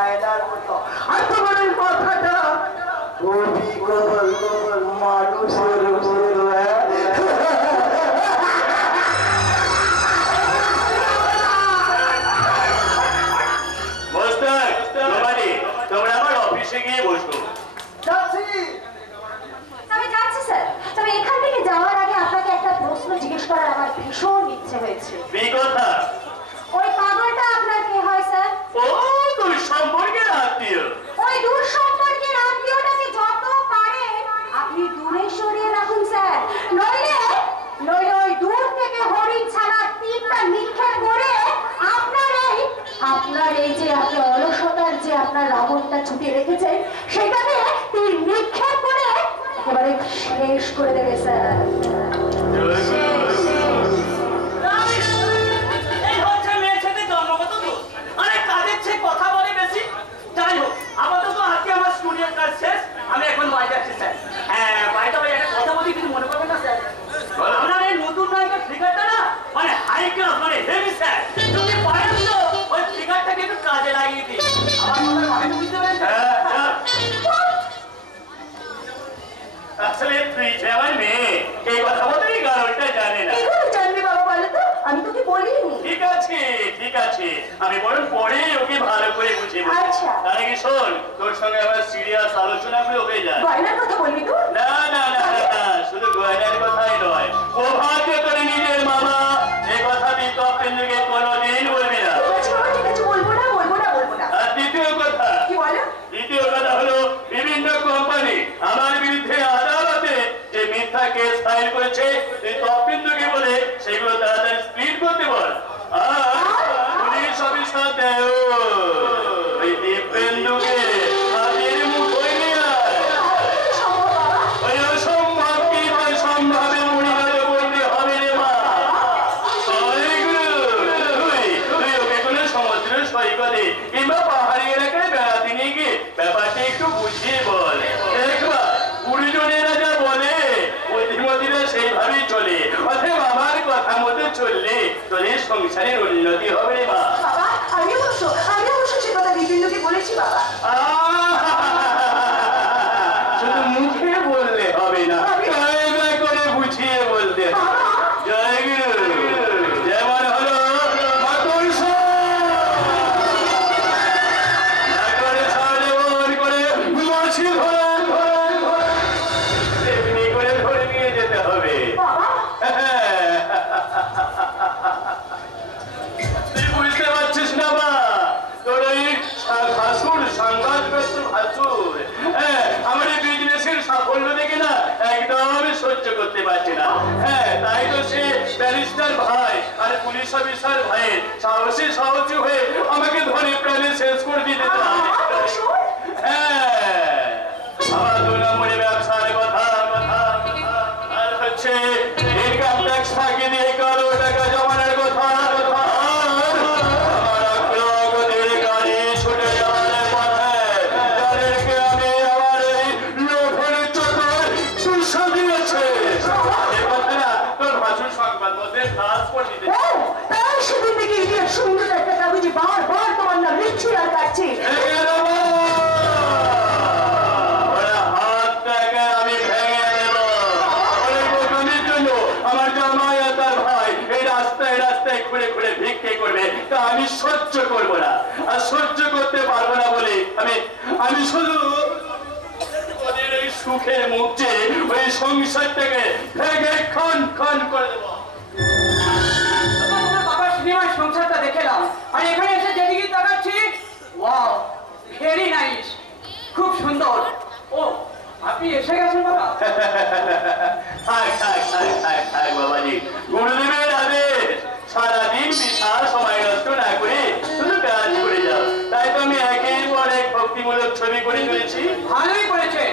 আয়নার মতো আর তোমার এই মাথাটা অবিকল মানুষের তোমরা আমার অফিসে গিয়ে বসো। আমি যাচ্ছি স্যার, তবে এখান থেকে যাওয়ার আগে আপনাকে একটা প্রশ্ন জিজ্ঞেস করার আমার ভীষণ ইচ্ছে হয়েছে। এই কথা? ওই পাগলটা আপনার কে হয় স্যার? ও দূর সম্পর্কের আত্মীয়। ওই দূর সম্পর্কের আত্মীয়টাকে যত পারে আপনি দূরে সরিয়ে রাখুন স্যার, নইলে ওই দূর থেকে হরিণ ছাড়া তীরটা নিক্ষেপ করে আপনার এই যে আপনি অলসতার যে আপনার রাবণটা ছুটে রেখেছেন সেটাকে তীর নিক্ষেপ করে একেবারে শেষ করে দেবে স্যার। এই হচ্ছে মেয়ের সাথে জন্মগত দোষ। আরে কাজের চেয়ে কথা বলে বেশি। যাই হোক, আপাতত আজকে আমার স্টুডিওর কাজ শেষ, আমি এখন বাড়ি যাচ্ছি স্যার। হ্যাঁ, বাড়িতে ভাই একটা কথা বলি, কিছু মনে করবেন না স্যার? আপনার এই নতুন নায়িকার ফিগারটা না মানে হাই ক্লাস, মানে হেভি স্যার। যদি পারেন তো ওই ফিগারটাকে একটু কাজে লাগিয়ে দিন। আমার কথা মানে বুঝতে পারেন? আসলে তুই যে আমার মেয়ে, এই কথা বলতেই গারলটা জানে না। জানবি বাবা, বলে তো আমি তোকে বলিনি। ঠিক আছে, আমি বরং পরে ওকে ভালো করে বুঝিয়ে বলবো। আচ্ছা। তার আগে শোন, তোর সঙ্গে আবার সিরিয়াস আলোচনা হয়ে যায়। গয়নার কথা বলবি তো? না, শুধু গয়নার কথাই নয়, ও ভাগ্য করে নিজের মামা, এই কথা তুই তপেন্দ্রকে কোনোদিন বলবি না। ঠিক আছে, বলবো না। আর দ্বিতীয় কথা হলো, বিভিন্ন কোম্পানি আমার বিরুদ্ধে আদালতে যে মিথ্যা কেস ফাইল করেছে, তুই তপেন্দ্রকে বলে সেগুলো তাড়াতাড়ি স্প্লিট করতে বল। আর পুলিশ অফিসার দেও ওই দীপেন্দুকে হাতের মুঠোয় নিয়ে আয়। ওই অসম্ভবকে সম্ভাবে মরিবাদ করতে হবে রে মা। তুই ওকে কোনো সমুদ্রের সৈকতে কিংবা পাহাড়ি এলাকায় বেড়াতে নিয়ে গিয়ে ব্যাপারটা একটু বুঝিয়ে বল। দেখবা গুরুজনেরা যা বলে বুদ্ধিমতীরা সেইভাবেই চলে, অথবা আমার কথা মতো চললে তোদের সংসারের উন্নতি হবে রে মা। বাবা, আমি অবশ্য সে কথা বিপিনকে বলেছি বাবা। শুধু মুখে বললে হবে না, কায়দা করে বুঝিয়ে বলতে হবে। জয় গুরু। যেমন হলো এমনি করে ধরে নিয়ে যেতে হবে। তুই বুঝতে পারছিস না মা, তোর ওই ভাসুর সংবাদগ্রস্ত ভাসুর আমার এই বিজনেসের সাফল্য দেখে না একদম সহ্য করতে পারছি না। তাই তো সে ব্যারিস্টার ভাই আর পুলিশ অফিসার ভাইয়ের সাহসী হয়ে আমাকে ধরে প্রাণে শেষ করে দিতে চায়। আমার 2 নম্বরে ব্যবসার কথা, আর হচ্ছে ইনকাম ট্যাক্স ফাঁকি দিয়ে কালো টাকা জমানোর কথা। সেদিন থেকে সুন্দর একটা কাগজে বারবার তোমার নাম লিখছি আর কাটছি। আমি ভেঙে নেব। আমার জামাই আর তার ভাই এই রাস্তায় ঘুরে ভিক্ষে করবে, তা আমি সহ্য করবো না। আর সহ্য করতে পারবো না বলে আমি শুধু ওদের এই সুখের মুখে ওই সংসারটাকে ভেঙে খন করে দেবো। বাবার সিনেমার সংসারটা দেখলাম, আর এখানে এসে যেদিকে তাকাচ্ছি, ওয়াও, ভেরি নাইস, খুব সুন্দর। ও, আপনি এসে গেছেন বাবা? থাক বাবাজি, গুরুদেবের আদেশ, সারাদিন বিশাল সময় নষ্ট না করে শুধু কাজ করে যাও। তাই তো আমি একের পর এক ভক্তিমূলক ছবি করে তুলেছি। ভালোই করেছেন,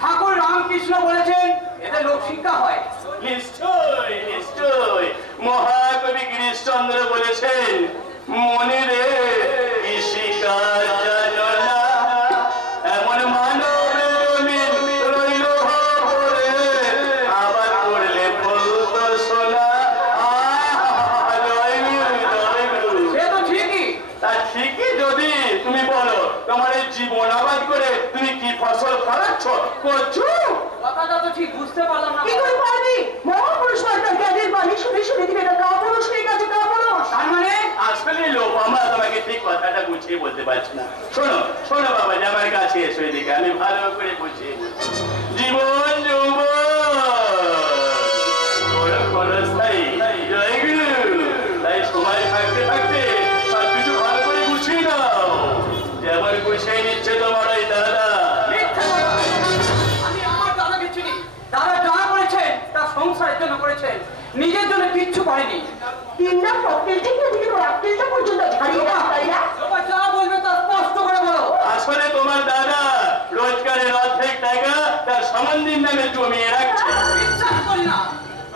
ঠাকুর রামকৃষ্ণ বলেছেন এতে লোক শিক্ষা হয়। নিশ্চয় মহাকবি গিরিশচন্দ্র বলেছেন, মনে রে কৃষিকাজ জানো না, এমন মানব রইল ভরে, আবার করলে বলতো শোনা। সে তো ঠিকই। তা ঠিকই যদি তুমি বলো, করছো করছো কথাটা তো ঠিক বুঝতে পারলাম না কি করে পারবি? মহাপুরুষ সরকার জ্ঞানের বাণী শুনে শুনে দিবে না, কাপুরুষ হয়ে গেছে কাপুরুষ। তার মানে আসলে লোক আমরা তোমাকে ঠিক কথাটা বুঝিয়ে বলতে পারছি না। শোনো শোনো বাবা, যে আমার কাছে এসো এদিকে, আমি ভালো করে বুঝিয়ে বলছি। জীবন ক্ষণস্থায়ী, জয়গুরু। তাই সময় থাকতে থাকতে সবকিছু ভালো করে গুছিয়ে নাও, যেমন গুছিয়ে নিচ্ছে তোমার ওই দাদা। মিথ্যা কথা। আমি আমার দাদাকে চিনি। দাদা যা করেছেন তা সংসারের জন্য করেছেন, নিজের জন্য কিচ্ছু করেনি। তিনটা পকেট থেকে দিকে রাত্রিটা পর্যন্ত ছাড়িয়ে না, তাই না? তোমার যা বলবে তা স্পষ্ট করে বলো। আসলে তোমার দাদা রোজগারের অর্ধেক টাকা তার সম্বন্ধীর নামে জমিয়ে রাখছে। বিশ্বাস করি না।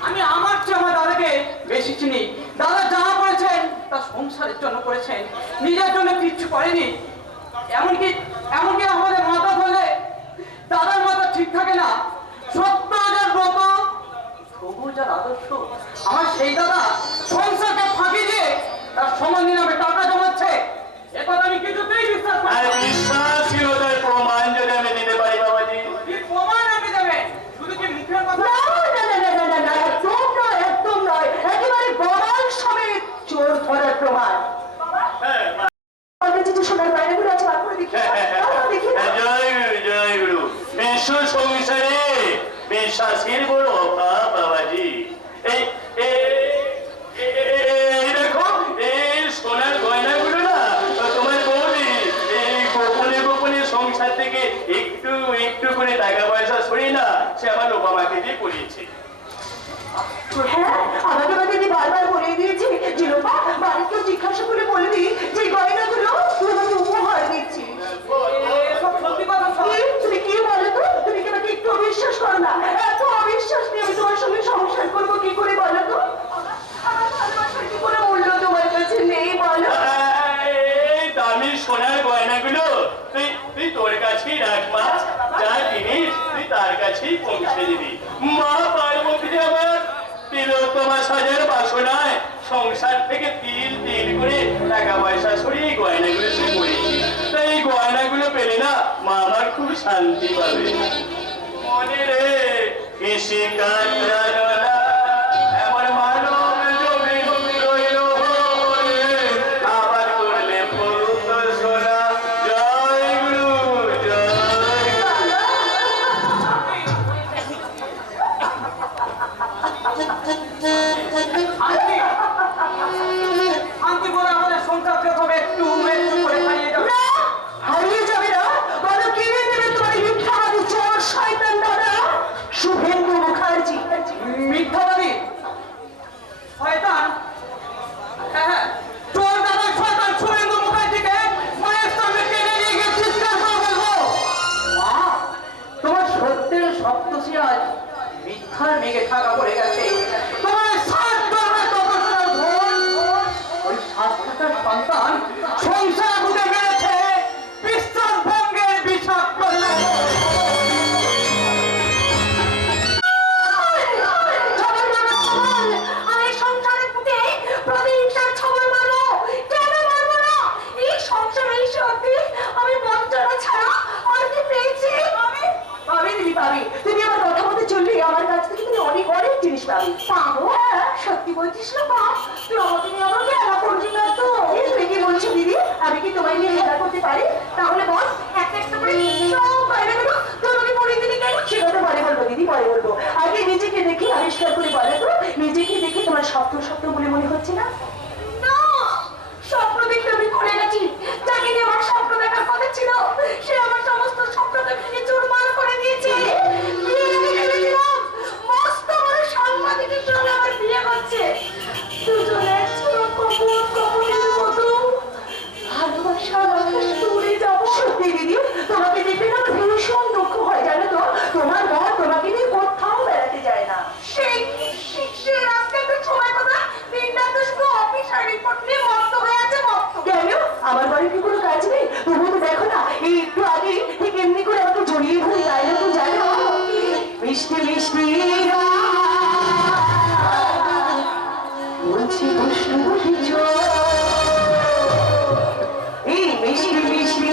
আমি আমার চেয়ে আমার দাদাকে বেশি চিনি। দাদা যা করেছেন তা সংসারের জন্য করেছেন, নিজের জন্য কিচ্ছু করেনি। এমনকি আমাদের মাথা ধরলে দাদার মাথা ঠিক থাকে না। সত্য হাজার ব্রত, সবুজ আর আদর্শ। আমার সেই দাদা সংসারকে ফাঁকি দিয়ে তার সম্বন্ধী নামে টাকা জমাচ্ছে। একথা আমি কিছুতেই বিশ্বাস করি আর না। বিশ্বাসীলতার প্রমাণ যদি আমি দিতে পারি বাবাজি। কি প্রমাণ আপনি দেবেন? শুধু কি মুখের কথা? না, না, না, না, না, না, না, একদম নয়, একদম নয়। একেবারে বড়াল সমেত চোর ধরার প্রমাণ। হ্যাঁ, আমার কাছে যে সোনার বাইরেগুলো আছে, বার করে দেখি। দেখি না। জয় গুরু জয় গুরু। বিশ্ব সংসারে বিশ্বাসীর বড় অভাব বাবাজি। এই দেখো, এই সোনার গয়নাগুলো না তোমার বৌদি এই গোপনে গোপনে সংসার থেকে একটু একটু করে টাকা পয়সা সরিয়ে না সে আমার লোক আমাকে দিয়ে পড়িয়েছে। হ্যাঁ, আমাকে দিদি বারবার বলে দিয়েছে যে রূপা, বাড়িতে জিজ্ঞাসা করে বলবি যে গয়নাগুলো তুই আমাকে উপহার দিচ্ছিস। এসব সত্যি কথা সব। তুমি কি বলো তো? তুমি কি আমাকে একটু অবিশ্বাস করো না? এত অবিশ্বাস নিয়ে আমি তোমার সঙ্গে সংসার করবো কি করে বলো তো? আমার ভালোবাসার কি কোনো মূল্য তোমার কাছে নেই বলো? এই দামি সোনার গয়নাগুলো তুই তোর কাছেই রাখ মা। যা জিনিস তুই তার কাছেই পৌঁছে দিবি। মা পার্বতী আমার তিলোত্তমা সাজার বাসনায় সংসার থেকে তিল তিল করে টাকা পয়সা সরিয়ে গয়নাগুলো সে করেছি। তাই এই গয়নাগুলো পেলে না মা আমার খুব শান্তি পাবে। মনে রে এসে কাটরা এমন মানব জমি রইল হয়ে, আবার করলে পুত্র সোনা। জয় গুরু জয়। শান্তি শান্তি বলে আমাদের সংসারকে তবে একটু একটু করে হারিয়ে যাবে। না, হারিয়ে যাবে না। বলো কিনে দেবে তোমার এই মিথ্যাবাদী চোর শয়তান দাদা শুভেন্দু মুখার্জি। মিথ্যাবাদী শয়তান? হ্যাঁ হ্যাঁ, চোর দাদা শয়তান শুভেন্দু মুখার্জিকে মায়ের সামনে টেনে নিয়ে গিয়ে চিৎকার করে বলবো, মা তোমার সত্যের সপ্তশী আজ মিথ্যার মেঘে ঢাকা পড়ে গেছে। তোমার সাত জন্মের তপস্যার ধন ওই 7 টাকার সন্তান সংসার ঘুরে গেছে বিশ্বাস ভঙ্গের বিষাক্ত লবণ। ছবল মারো, ছবল। আমি সংসারের বুকে প্রতিহিংসার ছবল মারবো। কেন মারবো না? এই সংসারে এসে অবধি আমি বঞ্চনা ছাড়া আর কি পেয়েছি? পাবি দিদি, পাবি। তুমি আমার কথা মতো চললে আমার কাছ থেকে তুমি অনেক অনেক জিনিস পাবি। পাবো? হ্যাঁ, সত্যি বলছিস না মা? তুই আমাকে নিয়ে আমার খেলা করবি না তো? তুমি কি বলছো দিদি? আমি কি তোমায় নিয়ে খেলা করতে পারি? তাহলে বল, একটা একটা করে সব বাইরে বেরো। তোমাকে পড়ে দিলি কেন? সে কথা পরে বলবো দিদি, পরে বলবো। আগে নিজেকে দেখে আবিষ্কার করে বলো তো, নিজেকে দেখে তোমার স্বপ্ন স্বপ্ন বলে মনে হচ্ছে না? না, স্বপ্ন দেখতে আমি ভুলে গেছি। যাকে নিয়ে আমার স্বপ্ন দেখার কথা ছিল সে আমার সমস্ত স্বপ্নকে ভেঙে চুরমার করে দিয়েছে। বিয়ে আমি ভেবেছিলাম মস্ত বড় সাংবাদিকের সঙ্গে আমার বিয়ে হচ্ছে। দুজনে কপুরের মতো ভালোবাসার আকাশ দূরে যাবো। সত্যি দিদি, তোমাকে দেখে না আমার ভীষণ দুঃখ হয় জানো তো। তোমার মা তোমাকে নিয়ে কোথাও বেড়াতে যায় না। সেই রাস্তাতে সময় কথা দিনটা তো শুধু অফিসার রিপোর্ট নিয়ে মস্ত হয়ে আছে মস্ত। কেন? আমার বাড়ির কি কোনো কাজ নেই? তুমি তো দেখো না, এই একটু আগে ঠিক এমনি করে আমাকে জড়িয়ে ধরে যায় না তো জানো? মিষ্টি মিষ্টি বলছি প্রশ্ন বুঝেছ? এই মিষ্টি মিষ্টি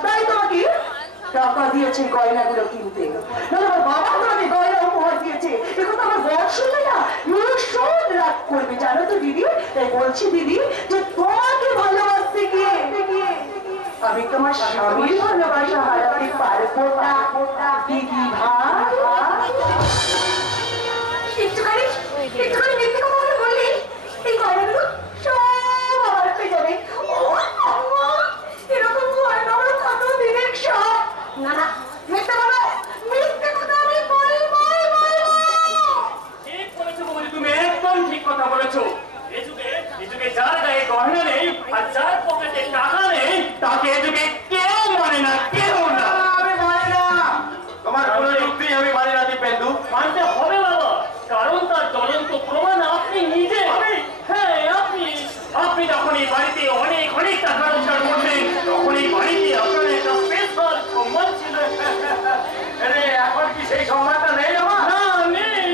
কর্তাই তোমাকে টাকা দিয়েছে গয়নাগুলো কিনতে, নাহলে আমার বাবা তোমাকে গয়না উপহার দিয়েছে, এখন তো আমার বর শুনবে না, ভীষণ রাগ করবে জানো তো দিদি। তাই বলছি দিদি যে তোমাকে ভালোবাসতে গিয়ে আমি তোমার স্বামীর ভালোবাসা হারাতে পারবো না দিদি ভাই। একটুখানি মিথ্যে কথা বলে বললি এই গয়নাগুলো সব আমার হয়ে যাবে। ও আম্মা, এরকম গয়না আমার কত দিনের শখ। না না, মিথ্যে বলো, মিথ্যে কথা আমি বলবোই বলবো। ঠিক বলেছো বৌদি, তুমি একদম ঠিক কথা বলেছো। এই যুগে যার গায়ে গয়না নেই আর যার পকেটে টাকা নেই তাকে এই যুগে কেউ মানে না, কেউ না। আমি মানি না, তোমার কোনো যুক্তি আমি মানি না দীপেন্দু। মানতে হবে বাবা, কারণ তার জ্বলন্ত প্রমাণ আপনি নিজে। হ্যাঁ, আপনি যখন এই বাড়িতে অনেক টাকা রোজগার করতেন তখন এই বাড়িতে আপনার একটা স্পেশাল সম্মান ছিল। আরে এখন কি সেই সম্মানটা নেই আমার? না, নেই।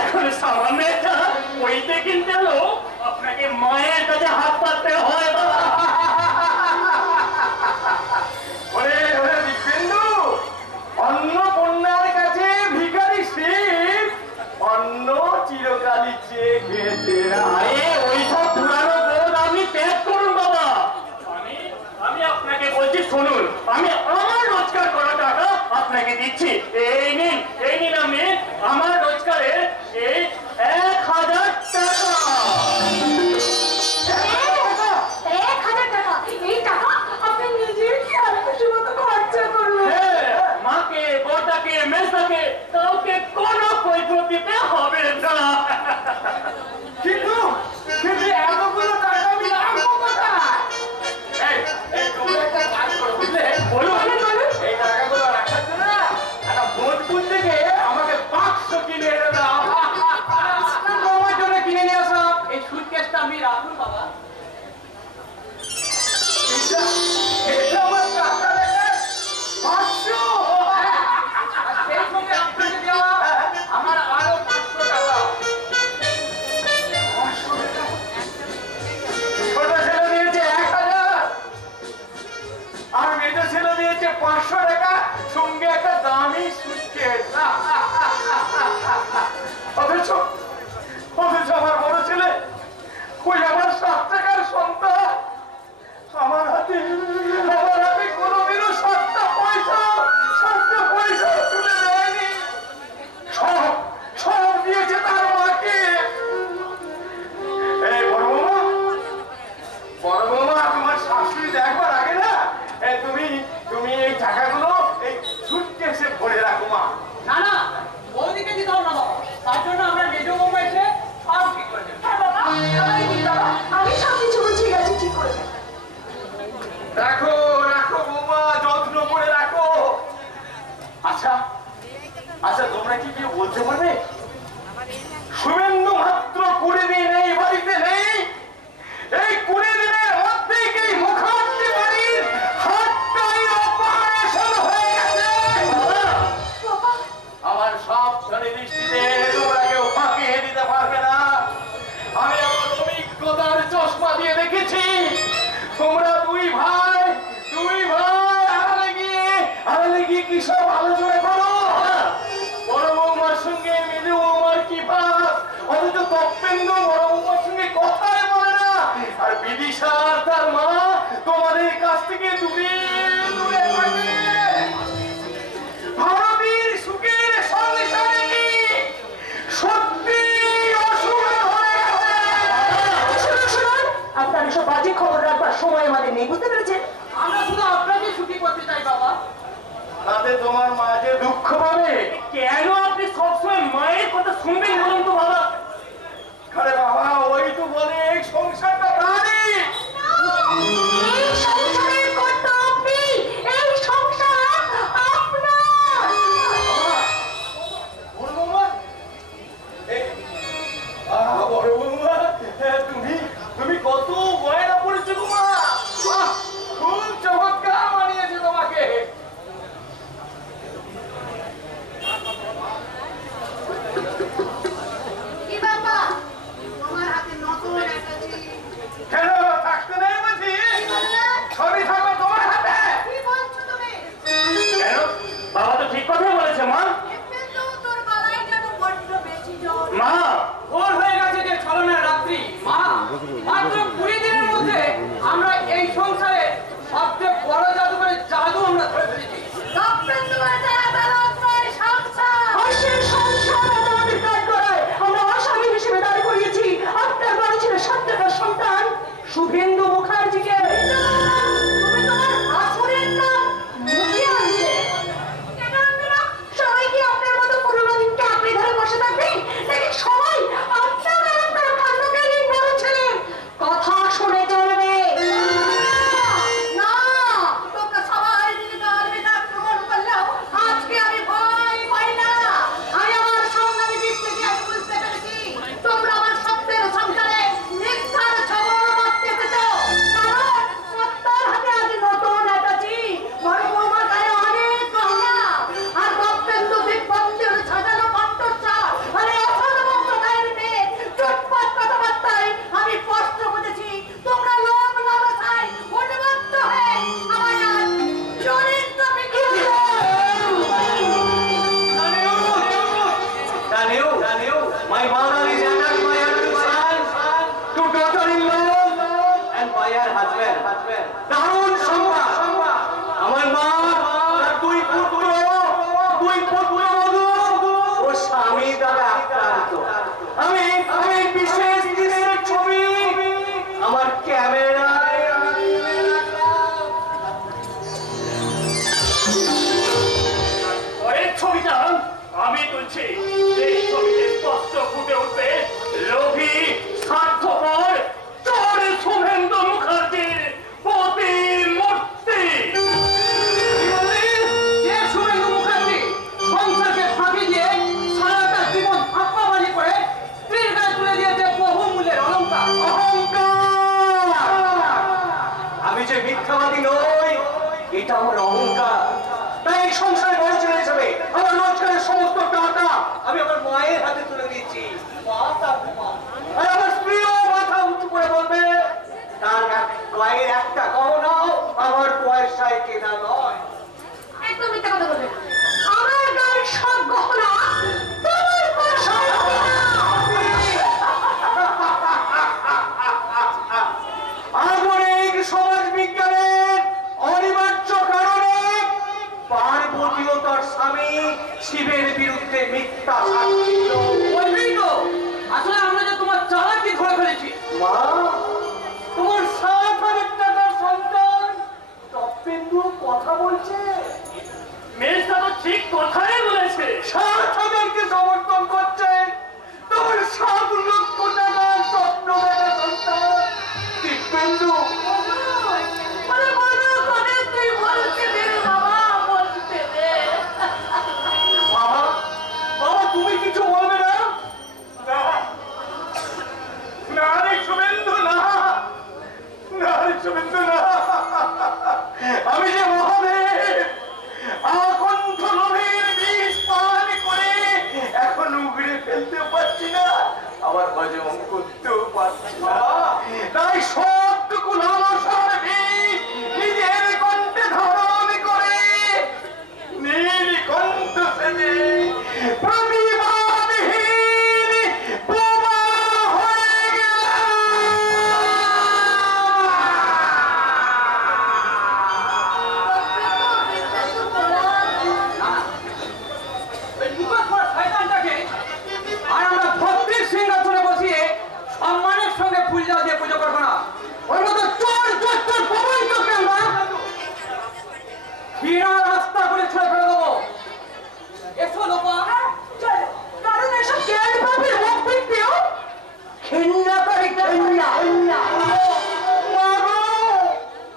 এখন সামান্য একটা বইতে কিনতে হলো আপনাকে মায়ের কাছে হাত পাততে হয় বাবা। ওরে ওরে দীপেন্দু, অন্নপূর্ণার কাছে ভিখারি শিব অন্ন চিরকালই চেয়ে খেয়েছে। আরে ওইসব পুরানো বোধ আপনি ত্যাগ করুন বাবা। আমি আপনাকে বলছি শুনুন, আমি আমার রোজগার করা টাকা আপনাকে দিচ্ছি। এই নিন আপনি আমার রোজগারের এই 1000 টাকা। 1000 টাকা? এই টাকা আপনি নিজের খেয়াল খুশি মতো খরচা করবেন। হ্যাঁ, মাকে, বড়দাকে, মেজদাকে কাউকে কোনো কৈফিয়ত দিতে হবে না। কিন্তু এতগুলো টাকা আমি রাখবো কোথায়? এই তুমি একটা কাজ করো বুঝলে? বলুন। এই টাকাগুলো রাখার জন্য না একটা বোধপুর থেকে আমাকে বাক্স কিনে এনে দাও। আমার জন্য কিনে নিয়ে আসা এই সুটকেসটা আমি রাখুন বাবা। এটা আমার টাকা লেগে বাক্স। আর সেই সঙ্গে আপনাকে দেওয়া আমার আরো 500 টাকা। ছোট ছেলে দিয়েছে 1000 আর মেজ ছেলে দিয়েছে 500 টাকা, সঙ্গে একটা দামি সুটকেস। অথচ আমার বড় ছেলে ওই আমার 7 টাকার সন্তান আমার হাতে কোনোদিনও 7টা পয়সা তুলে দেয়নি। সব দিয়েছে তার মাকে। এই বড় বৌমা, তোমার শাশুড়ি দেখবার আগে না তুমি এই টাকাগুলো এই সুটকেসে ভরে রাখো মা। না, বৌদিকে দিতে হবে না বাবা, তার জন্য আমরা মেজ বৌমা এসে সব ঠিক করে দেবো। হ্যাঁ বাবা, আমাকে দিন বাবা, আমি সব কিছু বুঝে গেছি, ঠিক করে দেব। রাখো বৌমা, যত্ন করে রাখো। আচ্ছা তোমরা কি কেউ বলতে পারবে শুভেন্দু মাত্র 20 দিন এই বাড়িতে নেই, এই 20 দিনের মধ্যেই কি মুখার্জি বাড়ির হাতটাই অপারেশন হয়ে গেছে? বাবা, আমার সাবধানী দৃষ্টিতে তোমরা কেউ ফাঁকিয়ে দিতে পারবে না। আমি আমার অভিজ্ঞতার চশমা দিয়ে দেখেছি তোমরা দুই ভাই আড়ালে গিয়ে কি সব আলোচনা করো। বড় বৌমার সঙ্গে মেজ বৌমার কি ভাব, অথচ তপ্পেন্দু বড় বৌমার সঙ্গে কথাই বলে না। আর বিদিশা আর তার মা তোমাদের কাছ থেকে দূরে থাকে। ভারতীর সুখের সংসারে কি সত্যি অসুখ হয়ে গেছে? শুনুন, আপনার এসব বাজে খবর রাখবার সময় আমাদের নেই, বুঝতে পেরেছেন? আমরা শুধু আপনাকে সুখী করতে চাই বাবা। তাতে তোমার মা যে দুঃখ পাবে। কেন আপনি সবসময় মায়ের কথা শুনবেন বলুন তো বাবা? আরে বাবা, ওই তো বলে এই সংসারটা তারই। এই সংসারের কর্তা আপনি, এই সংসার আপনার। বড় বৌমা, বড় বৌমা, তুমি কত গয়না পড়েছো গো মা। বাহ, খুব চমৎকার মানিয়েছে তোমাকে। কি বাবা, আমার বলছি এই ছবিতে স্পষ্ট ফুটে উঠবে লোভী স্বার্থপর চোর শুভেন্দু মুখার্জির প্রতিমূর্তি। যে শুভেন্দু মুখার্জি সংসারকে ফাঁকি দিয়ে সারাটা জীবন ফাঁপাবাজি করে স্ত্রীর গায়ে তুলে দিয়েছে বহুমূল্যের অলংকার। আমি যে মিথ্যাবাদী নই, এটা আমার অহংকার। তাই এই সংসারে বড় ছেলে হিসেবে আমার রোজগারের সমস্ত টাকা আমি আমার মায়ের হাতে তুলে দিয়েছি। মা তার মা। আর আমার স্ত্রীও মাথা উঁচু করে বলবে তার গায়ের একটা গহনাও আমার পয়সায় কেনা নয়। একদম মিথ্যা কথা বলবে না। আমার গায়ের সব গহনা তোমার পয়সায় কেনা। আধুনিক সমাজ বিজ্ঞানের অনিবার্য কারণে পার্বতী ও তার স্বামী শিবের বিরুদ্ধে মিথ্যা সাক্ষী দিল। বলবি তো আসলে আমরা যে তোমার চালাকি ধরে ফেলেছি। মা, তোমার 7,000 টাকার সন্তান তপেন্দু কথা বলছে। মেয়েটা তো ঠিক কথাই বলেছে। 7,000কে সমর্থন করছে। তোমার 7 লক্ষ টাকার স্বপ্ন দেখা সন্তান দিব্যেন্দু। বলে বলো কোনে তুই বলতে দে রে বাবা, বলতে দে। বাবা, বাবা তুমি কিছু বলবে না? না রে শুভেন্দু, না না রে শুভেন্দু, না। আমি যে মহাদেব আকণ্ঠ লোভের বিষ পান করে এখন উগড়ে ফেলতে পারছি না, আবার হজম করতেও পারছি না। তাই সবটুকু লালসার বিষ নিজের কণ্ঠে ধারণ করে নীলকণ্ঠ সেজে প্রতিবাদহীন বোমা হয়ে আর আমরা ভক্তির সিংহাসনে বসিয়ে সম্মানের সঙ্গে ফুল জল দিয়ে পুজো করবো না। ওর মতো চোর চোর প্রবঞ্চকে আমরা ঘৃণা রাস্তা করে ছুঁড়ে ফেলে দেবো। এসো লোপা, চলো, কারণ এসব জ্ঞান পাপের মুখ দেখতেও ঘৃণা করে, ঘৃণা।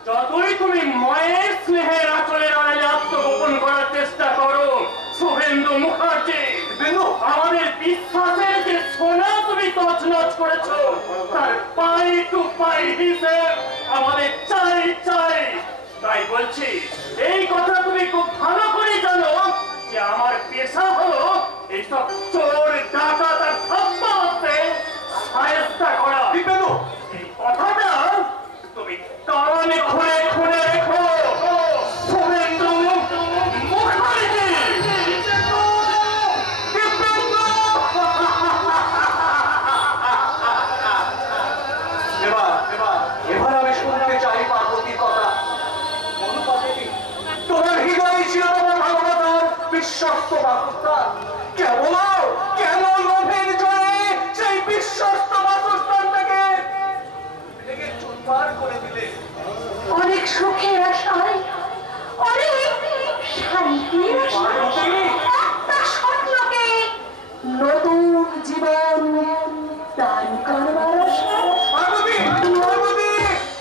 যতই তুমি মায়ের স্নেহের আচলের আড়ালে আত্মগোপন করার চেষ্টা করো শুভেন্দু মুখার্জি, আমাদের বিশ্বাসের যে সোনা তুমি তছনছ করেছো তার পাই টু পাই হিসেব আমাদের চাই চাই। তাই বলছি এই কথা তুমি খুব ভালো করে জানো যে আমার পেশা হলো এইসব চোর ডাকাত আর ঠকবাজকে সায়স্তা করা। এই কথাটা তুমি কানে খুলে খুলে রেখো শুভেন্দু মুখার্জি। এবার আমি শুনতে চাই পার্বতীর কথা। বলো পার্বতী, তোমার হৃদয়ে ছিল তোমার ভালোবাসার বিশ্বস্ত বাসস্থান। কেন লোভের জোরে সেই বিশ্বস্ত বাসস্থানটাকে ভেঙে চুরমার করে দিলে? অনেক সুখের আশায়, অনেক শান্তির আশায়, একটা স্বপ্নকে নতুন জীবন দান করবার আশায়। পার্বতী, পার্বতী,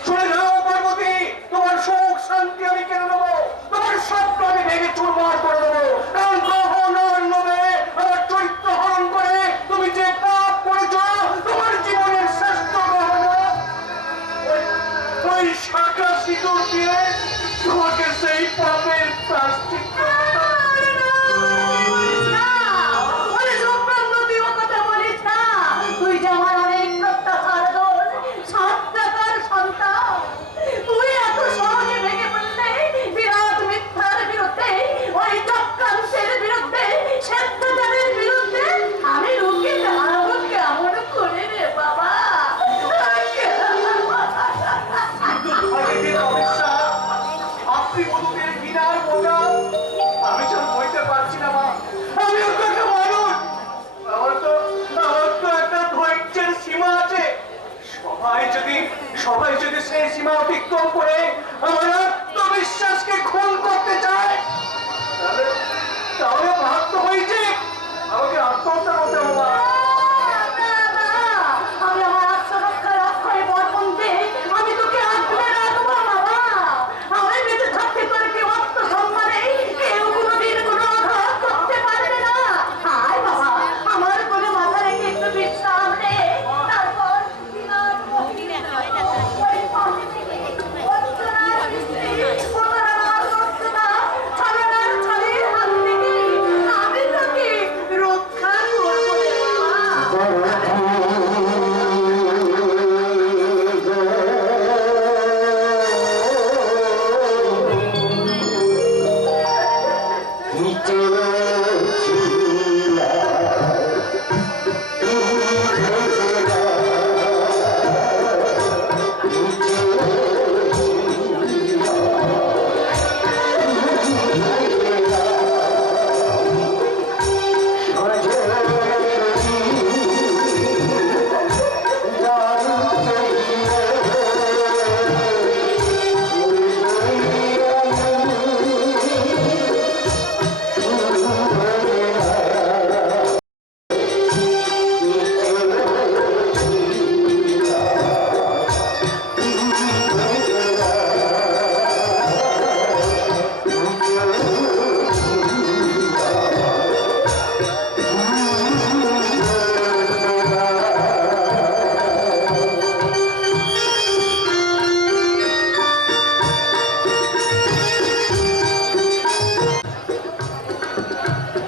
শুনে যাও পার্বতী, তোমার সুখ শান্তি আমি কেড়ে নেবো, তোমার স্বপ্ন আমি ভেঙে চুরমার করে দেবো। কারণ গহনার লোভে আমার চরিত্র হরণ করে তুমি যে পাপ করেছো, তোমার জীবনের শ্রেষ্ঠ গহনা ওই শাখা সিঁদুর দিয়ে তোমাকে সেই পাপের প্রায়শ্চিত্ত করতে হবে। বলে সুব্রহ্মণ্য, তুই ও কথা বলিস না।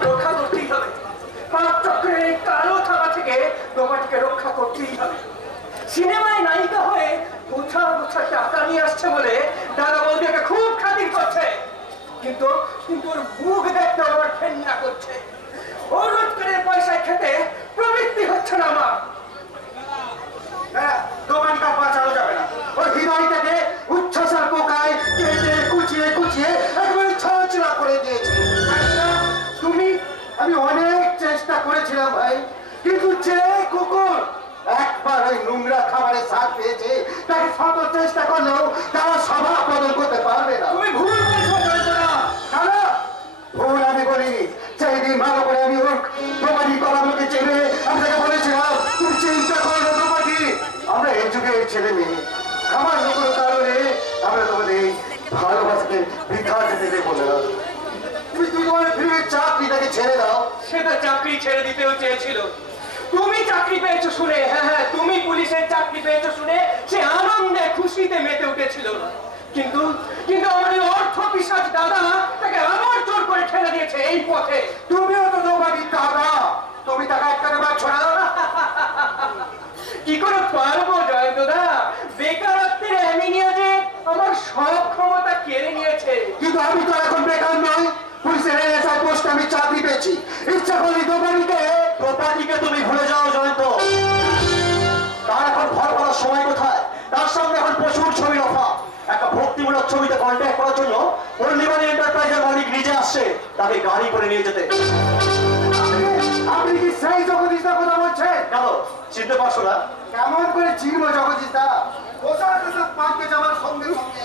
রক্ষা করতেই হবে। পাপ চক্রের এই কালো থাবা থেকে তোমাকে রক্ষা করতেই হবে। সিনেমায় নায়িকা হয়ে গোছা গোছা টাকা নিয়ে আসছে বলে দাদা বৌদিকে খুব খাতির করছে, কিন্তু কিন্তু ওর মুখ দেখতে আমার ঘেন্না করছে। ও রোজগারের পয়সায় খেতে প্রবৃত্তি হচ্ছে না আমার। হ্যাঁ, দোকানটা বাঁচানো যাবে না। ওর হৃদয়টাকে উচ্ছ্বাসের পোকায় কেটে কুচিয়ে কুচিয়ে একবারে ছড়াছড়া করে দিয়েছে। আমি অনেক চেষ্টা করেছিলাম ভাই, কিন্তু যে কুকুর একবার ওই নোংরা খাবারের স্বাদ পেয়েছে তাকে শত চেষ্টা করলেও তারা স্বভাব বদল করতে পারবে না। তুমি ভুল বলছো না, ভুল আমি বলিনি। সেই দিন ভালো করে আমি ওর প্রমাণী করাগুলোকে চেনে আমি তাকে বলেছিলাম তুমি চিন্তা করো প্রমাণী, আমরা এই যুগের ছেলে মেয়ে, আমার কোনো কারণে আমরা তোমাদের ভালোবাসাকে বৃথা যেতে দেবো না। তুমি তোমার প্রিয় চাকরিটাকে ছেড়ে দাও। সেটা চাকরি ছেড়ে দিতেও চেয়েছিল। তুমি চাকরি পেয়েছো শুনে, হ্যাঁ তুমি পুলিশের চাকরি পেয়েছো শুনে সে আনন্দে খুশিতে মেতে উঠেছিল, কিন্তু কিন্তু আমার এই অর্থ পিশাচ দাদা তাকে আবার জোর করে ঠেলে দিয়েছে এই পথে। তুমিও তো দোকানি দাদা, তুমি টাকা একটা পাচ্ছো না। কি করে পারবো জয়ন্তদা? বেকারত্বের অ্যামিনিয়া যে আমার সব ক্ষমতা কেড়ে নিয়েছে। কিন্তু আমি তো এখন বেকার নই, পুলিশের এসআই পোস্টে আমি চাকরি পেয়েছি। ইচ্ছা করলি দোকানিকে তুমি ভুলে যাও জয়ন্ত। তার এখন ভর করার সময় কোথায়? তার সামনে এখন প্রচুর ছবির অফার। একটা ভক্তিমূলক ছবিতে কন্ট্যাক্ট করার জন্য পূর্ণিমানি এন্টারপ্রাইজের মালিক নিজে আসছে তাকে গাড়ি করে নিয়ে যেতে। আপনি কি সেই জগদীশদার কথা বলছেন? কেন চিনতে পারছো না? কেমন করে চিনবো জগদীশদা? পাল্টে যাওয়ার সঙ্গে সঙ্গে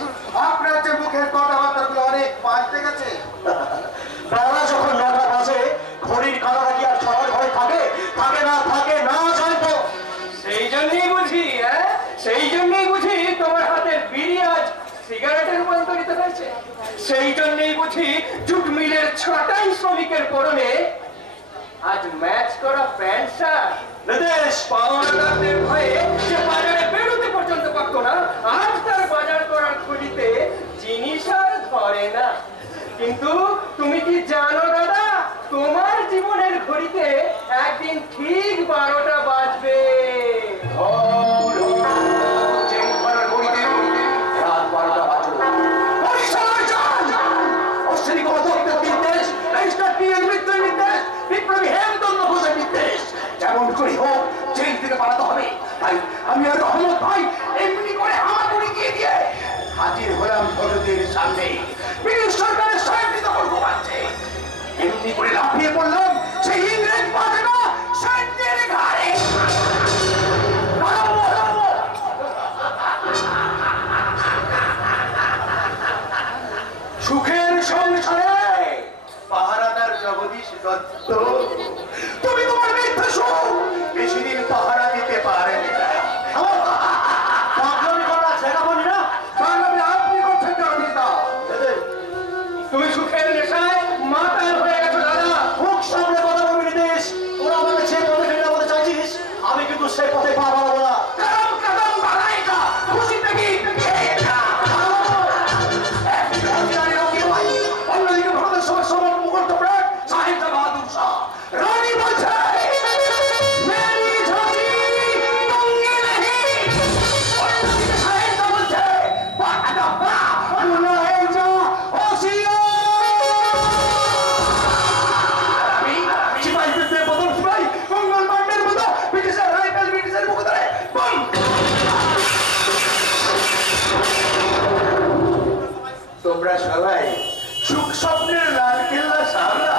আপনার যে মুখের কথাবার্তাগুলো অনেক পাল্টে গেছে। বেলা যখন 9টা বাজে ঘড়ির কাঁটাটা কি আর সবার ঘরে থাকে? থাকে না জয়ন্ত। সেই জন্যই বুঝি, সেই জন্যই বুঝি তোমার হাতের বিড়ি আজ সিগারেটে রূপান্তরিত হয়েছে। সেই জন্যই বুঝি জুট মিলের 6টাই শ্রমিকের পরনে আজ ম্যাচ করা প্যান্ট শার্ট। নিদেশ পাওনাদারদের ভয়ে যে বাজারে বেরোতে পর্যন্ত পারতো না, আজ তার বাজার করার খুঁড়িতে জিনিস আর ধরে না। কিন্তু তুমি কি জানো দাদা, তোমার জীবনের ঘড়িতে একদিন ঠিক 12টা বাজবে। রাত 12টা বাজবে। যেমন করে হোক জেল থেকে পালাতে হবে। তাই আমি আর রহমত ভাই এমনি করে হামাগুড়ি দিয়ে হাজির হলাম ভোটের সামনে। ব্রিটিশ সরকারের সাহায্য তখন ঘুমাচ্ছে, এমনি করে লাফিয়ে পড়লাম সেই ইংরেজ বাজনা সৈন্যের ঘাড়ে। সুখের সংসারে পাহারাদার জগদীশ দত্ত, তুমি তোমার মিথ্যা সুখ বেশি দিন পাহারা দিতে পারেন না। তুমি সুখের নেশায় মাতাল হয়ে গেছো দাদা। মুখ সামনে কথা বলবি নিদেশ। তোরা আমাকে সে পথে ফেলে আমাদের চাইছিস, আমি কিন্তু সে পথে পা বাড়াবো না। কদম বাড়াইকা খুশি থেকে অন্যদিকে ভারতের সবার সবার মুঘল সম্রাট সাহিত্য বাহাদুর শাহ রানী বলছে মেরি ঝাঁসি আমরা সবাই সুখ স্বপ্নের লাল কেল্লা সামলা।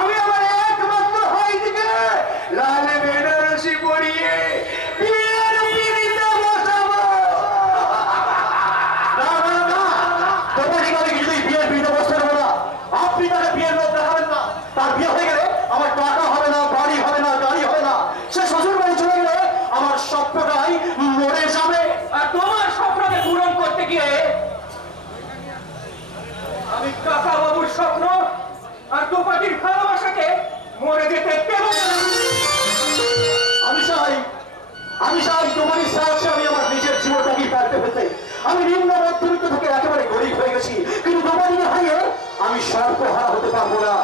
আমি আমার একমাত্র ভাই থেকে লাল বেনারসি পরিয়ে বিয়ের পিঁড়িতে বসাবো। না না না, তোমারই আমি কিছুই বিয়ের পিঁড়িতে বসতে দেবো না। আপনি তাকে বিয়ের লোক দেখাবেন না। তার বিয়ে হয়ে গেলে আমার টাকা হবে না, বাড়ি হবে না, গাড়ি হবে না। সে শ্বশুর বাড়ি চলে গেলে আমার স্বপ্নটাই মরে যাবে। আর তোমার স্বপ্নকে পূরণ করতে গিয়ে আমি কাকা বাবুর স্বপ্ন আর তোপাটির ভালোবাসাকে মরে যেতে দেব না। আমি চাই তোমারই সাহায্যে আমি আমার নিজের জীবনটাকে পাল্টে ফেলতে। আমি নিম্ন মধ্যবিত্ত থেকে একেবারে গরিব হয়ে গেছি, কিন্তু তোমারই হারিয়ে আমি সর্বহারা হতে পারবো না।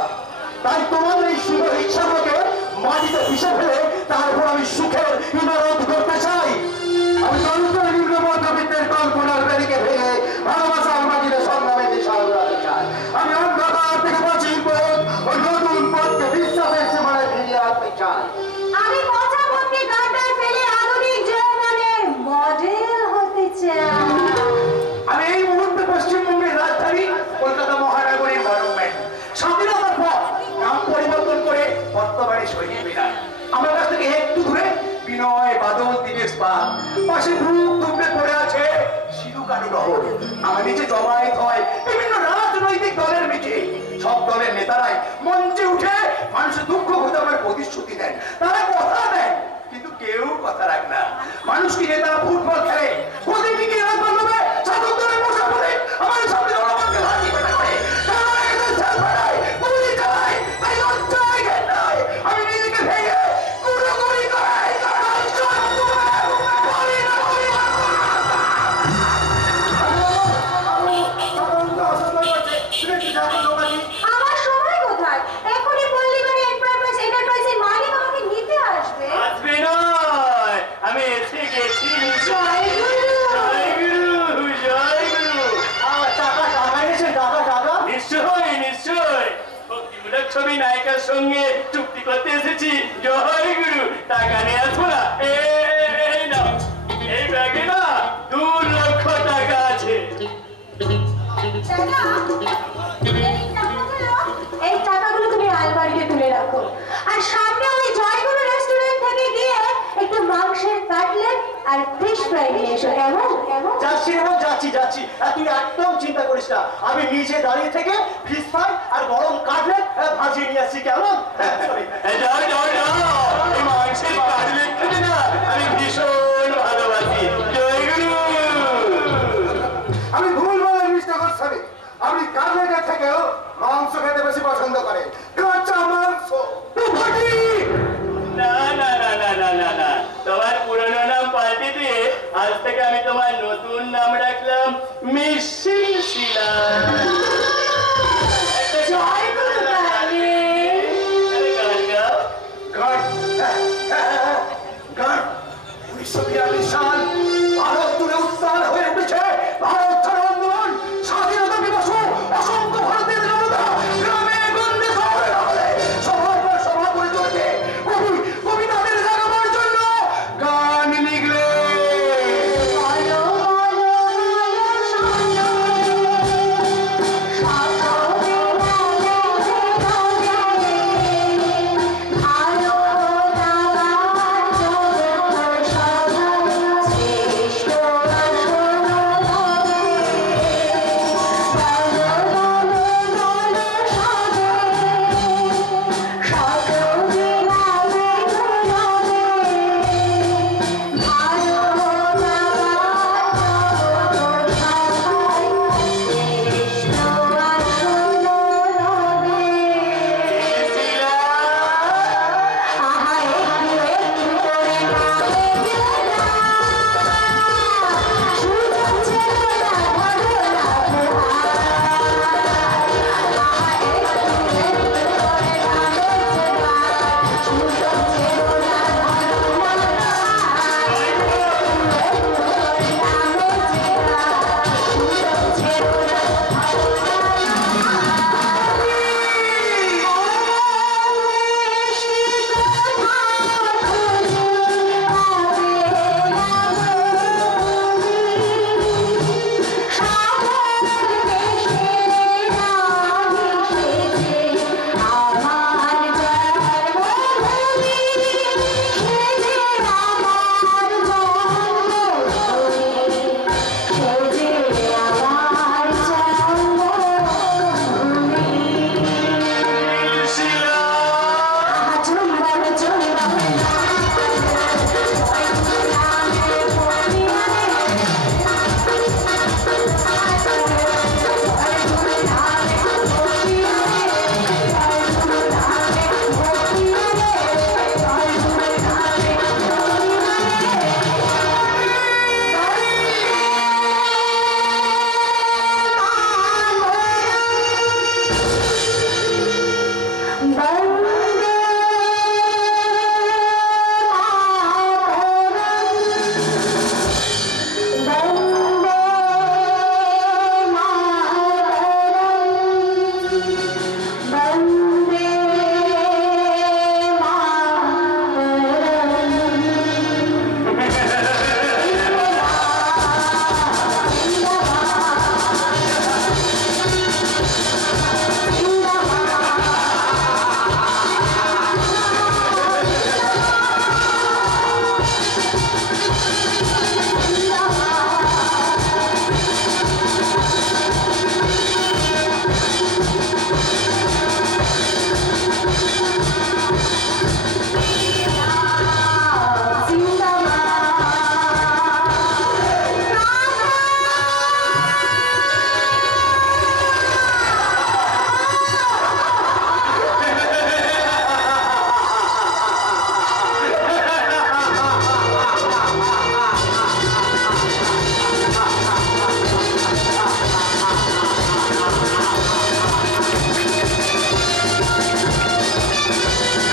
তাই তোমাদের এই শুভ ইচ্ছাগুলোকে মাটিতে পিষে ফেলে তারপর আমি সুখের ইমারত করতে চাই। আমি দরিদ্র নিম্ন মধ্যবিত্তের কল্পনার বেরিকে ভেঙে ভালোবাসার মাটিতে সংগ্রামে দিশা উড়াতে চাই। আমি অন্ধকার থেকে প্রাচীন পথ ওই নতুন পথকে বিশ্বাসের সীমানায় ফিরিয়ে আনতে চাই। আমি পচা পথকে গাড্ডায় ফেলে আধুনিক যৌবনের মডেল হতে চাই। আমি এই মুহূর্তে পশ্চিমবঙ্গের রাজধানী কলকাতা মহানগরীর গভর্নমেন্ট স্বাধীনতার পর নাম পরিবর্তন করে বর্তমানে সৈনিক বিধান। আমার কাছ থেকে একটু দূরে বিনয় বাদল দিনেশ পাল, পাশে বুক দুমড়ে পড়ে আছে সিধু কানু নহর। আমার নিচে জমায়েত হয় বিভিন্ন রাজনৈতিক দলের মিটিং। সব দলের নেতারাই মঞ্চে উঠে মানুষের দুঃখ ঘোচাবার প্রতিশ্রুতি দেন, তারা কথা দেন, কিন্তু কেউ কথা রাখ না। মানুষ কি নেতারা ফুটবল খেলে, প্রতিটি কি রাত বলবে ছাত্র দলের পোশাক পরে আমার সামনে জনগণকে লাঠি পেটা করে আমি নিজেকে ভেঙে গুঁড়ো করাই আমার সময় কোথায়? এখনই পল্লীবাড়ি এন্টারপ্রাইজের মালিক আমাকে নিতে আসবে। আসবে নয়, আমি এসে গেছি। জয় গুরু। জয় গুরু, জয় গুরু। আর টাকা এনেছে, টাকা নিশ্চয় নিশ্চয়, ভক্তিমূলক ছবি নায়িকার সঙ্গে চুক্তি করতে এসেছি। জয় গুরু, টাকা নিয়ে আসবো না। এই নাও, এই ব্যাগে না 2 লক্ষ টাকা আছে। এই টাকাগুলো তুমি আলমারিতে তুলে রাখো, আর সামনে ওই জয়গুরু রেস্টুরেন্ট থেকে গিয়ে একটু মাংসের কাটলেট আর ফিশ ফ্রাই নিয়ে এসো। কেমন কেমন? যাচ্ছি এবং যাচ্ছি। আর তুই একদম চিন্তা করিস না, আমি নিজে দাঁড়িয়ে থেকে ফিশ ফ্রাই আর গরম কাটলেট ভাজিয়ে নিয়ে আসছি। কেমন? যাও যাও যাও, এই মাংসের কাটলেট খেতে না আমি ভীষণ ভালোবাসি। জয় গুরু। আমি ভুল বলে মিস্টার গোস্বামী, আপনি কাটলেটের থেকেও মাংস খেতে বেশি পছন্দ করেন।